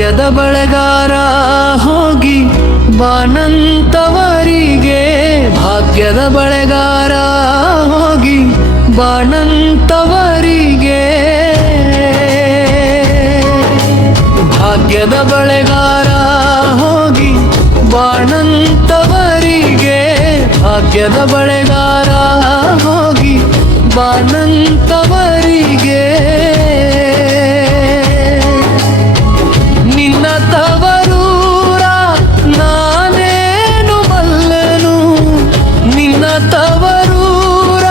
ಭಾಗ್ಯದ ಬಳೆಗಾರ ಹೋಗಿ ಬಾನಂತವರಿಗೆ, ಭಾಗ್ಯದ ಬಳೆಗಾರ ಹೋಗಿ ಬಾನಂತವರಿಗೆ, ಭಾಗ್ಯದ ಬಳೆಗಾರ ಹೋಗಿ ಬಾನಂತವರಿಗೆ, ಭಾಗ್ಯದ ಬಳೆಗಾರ ಹೋಗಿ ಬಾನಂತವರಿಗೆ. ನಿನ್ನ ತವರೂರ ನಾನೇನು ಬಲ್ಲೆನು, ನಿನ್ನ ತವರೂರ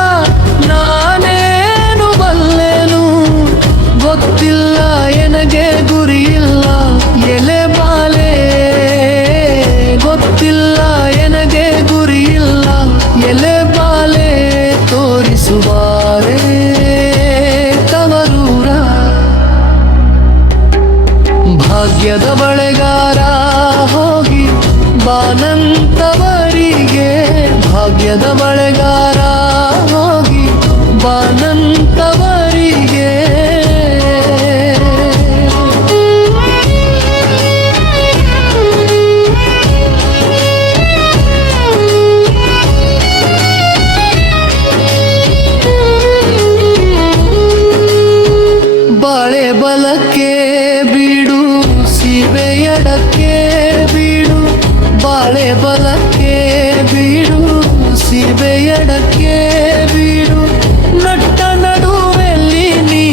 ನಾನೇನು ಬಲ್ಲೆನು, ಗೊತ್ತಿಲ್ಲ ಎನಗೆ ಗುರಿಯಿಲ್ಲ ಎಲೆ ಬಾಲೆ, ಗೊತ್ತಿಲ್ಲ ಎನಗೆ ಗುರಿಯಿಲ್ಲ ಎಲೆ ಬಾಲೆ, ತೋರಿಸುವಾರೆ ತವರೂರ. ಭಾಗ್ಯದ ಬಳೆಗಾರ ಹೋಗಿ ಬಾನಂತವರಿಗೆ, ಭಾಗ್ಯದ ಬಳೆಗಾರ ಹೋಗಿ ಬಾನಂತವರಿಗೆ. ಬಾಳೆ ಬಲಕ್ಕೆ ಬೀಡು ಸೀಬೆ ಎಡಕ್ಕೆ ಬೀಡು, ಬಾಳೆ ಬಲಕ್ಕೆ ಬೀಡು ಸೀಬೆ ಎಡಕ್ಕೆ ಬೀಡು, ನಟ್ಟ ನಡುವೆಲ್ಲಿ ನೀ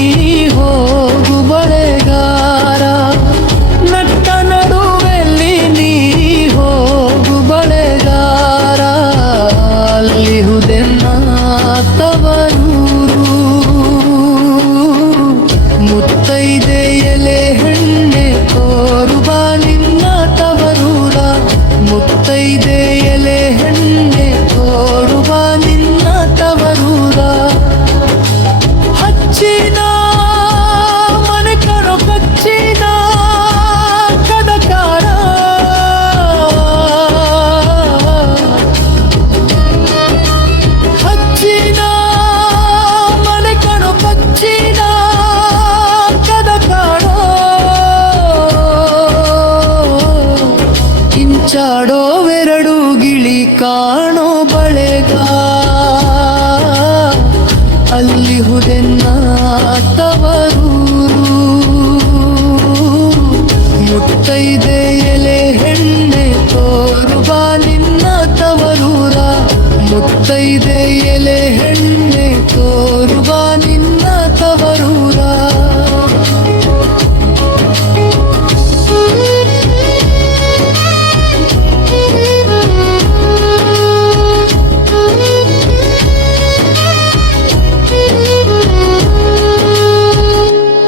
ಹೋಗು ಬಳೆಗಾರ, ನಟ್ಟ ನಡುವೆಲ್ಲಿ ನೀ ಹೋಗು ಬಳೆಗಾರ, ಅಲ್ಲಿಹುದೆನ್ನ ತವರೂರು, ಮುತ್ತೈದೆ ಎಲೆ ಹೆಣ್ಣೆ ತೋರು ಬಾ ನಿನ್ನ ತವರೂರ, ಮುತ್ತೈದೆ ಎಲೆ ಹೆಣ್ಣೆ ತೋರು ಬಾ ನಿನ್ನ ತವರೂರ. ಹಚ್ಚಿನ ಮನೆ ಕಣೋ ಕಚ್ಚಿನ ಕದಕಾರ, ಹಚ್ಚಿನ ಮನೆ ಕಣೋ ಕಚ್ಚಿನ ಚಾಡೋವೆರಡು ಗಿಳಿ ಕಾಣೋ ಬಳೆಗಾರ, ಅಲ್ಲಿಹುದೆನ್ನ ತವರೂರು, ಮುತ್ತೈದೆ ಎಲೆ ಹೆಣ್ಣೆ ತೋರು ಬಾ ನಿನ್ನ ತವರೂರ, ಮುತ್ತೈದೆ ಎಲೆ ಹೆಣ್ಣೆ ತೋರು ಬಾ ನಿನ್ನ ತವರೂರ.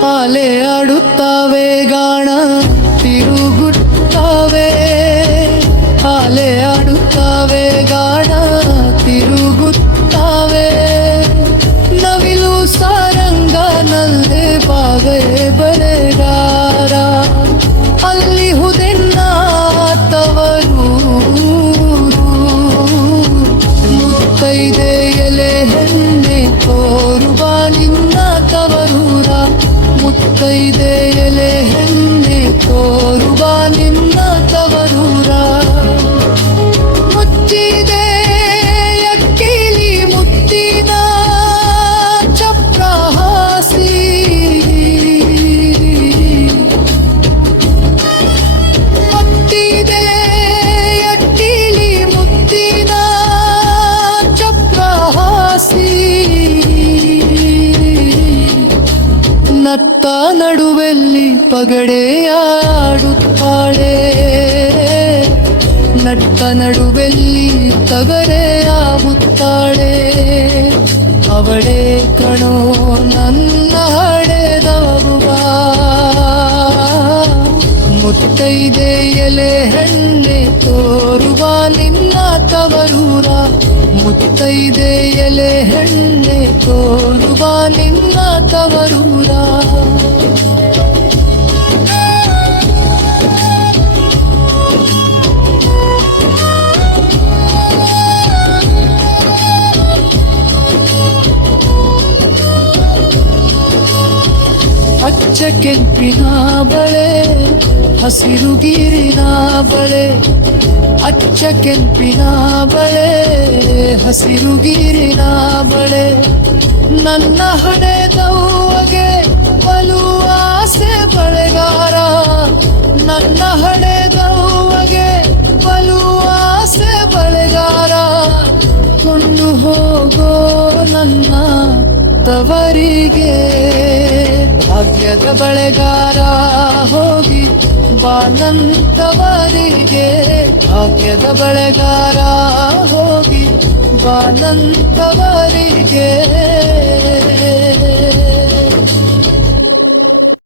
ಅಲೆ ಆಡುತ್ತವೆ ಗಾಣ ತಿರುಗುತ್ತವೆ, ಅಲೆ ಆಡುತ್ತವೆ ಗಾಣ ತಿರುಗುತ್ತವೆ, ನವಿಲು ಸಾರಂಗನಲ್ಲೇ ಬಾವೆ ಬಳೆಗಾರ, ಅಲ್ಲಿಹುದೆನ್ನ ತವರೂರು, ಮುತ್ತೈದೆ ಎಲೆ ಹೆಣ್ಣೆ ತೋರು ಬಾ ನಿನ್ನ ತವರೂರ, ಮುತ್ತೈದೆ ಎಲೆ ಹೆಣ್ಣೆ ತೋರು ಬಾ ನಿನ್ನ ತವರೂರ. ಮುಚ್ಚಿದೆ ಅಕ್ಕಿಲಿ ಮುತ್ತಿನ ಚಪ್ರಹಾಸಿ, ಮುತ್ತಿದೆ ಅಕ್ಕಿಲಿ ಮುತ್ತಿನ ಚಪ್ರಹಾಸಿ, ನತ್ತ ನಡುವೆಲ್ಲಿ ಪಗಡೆಯಾಡುತ್ತಾಳೆ, ನಟ್ಟ ನಡುವೆಲ್ಲಿ ತಗರೆಯಾಗುತ್ತಾಳೆ, ಅವಳೇ ಕಣೋ ನನ್ನ ಹಡೆದವ, ಮುತ್ತೈದೆ ಎಲೆ ಹೆಣ್ಣೆ ತೋರು ಬಾ ನಿನ್ನ ತವರೂರ, ಮುತ್ತೈದೆ ಎಲೆ ಹೆಣ್ಣೆ ತೋರು ಬಾ ನಿನ್ನ ತವರೂರ. ಅಚ್ಚ ಕೆಂಪಿನ ಬಳೆ ಹಸಿರು ಗೀರಿನ ಬಳೆ ಅಚ್ಚ ಕೆಂಪಿನ ಬಳೆ ಹಸಿರು ಗೀರಿನ ಬಳೆ ನನ್ನ ಹಣೆದವ್ವಗೆ ಬಲು ಆಸೆ ಬಳೆಗಾರ ನನ್ನ ಹಣೆದವ್ವಗೆ ಬಲು ಆಸೆ ಬಳೆಗಾರ ಕೊಂಡು ಹೋಗೋ ನನ್ನ ತವರಿಗೆ ಭಾಗ್ಯದ ಬಳೆಗಾರ ಹೋಗಿ ಬಾನಂತವರಿಗೆ ಭಾಗ್ಯದ ಬಳೆಗಾರ ಹೋಗಿ ಬಾನಂತವರಿಗೆ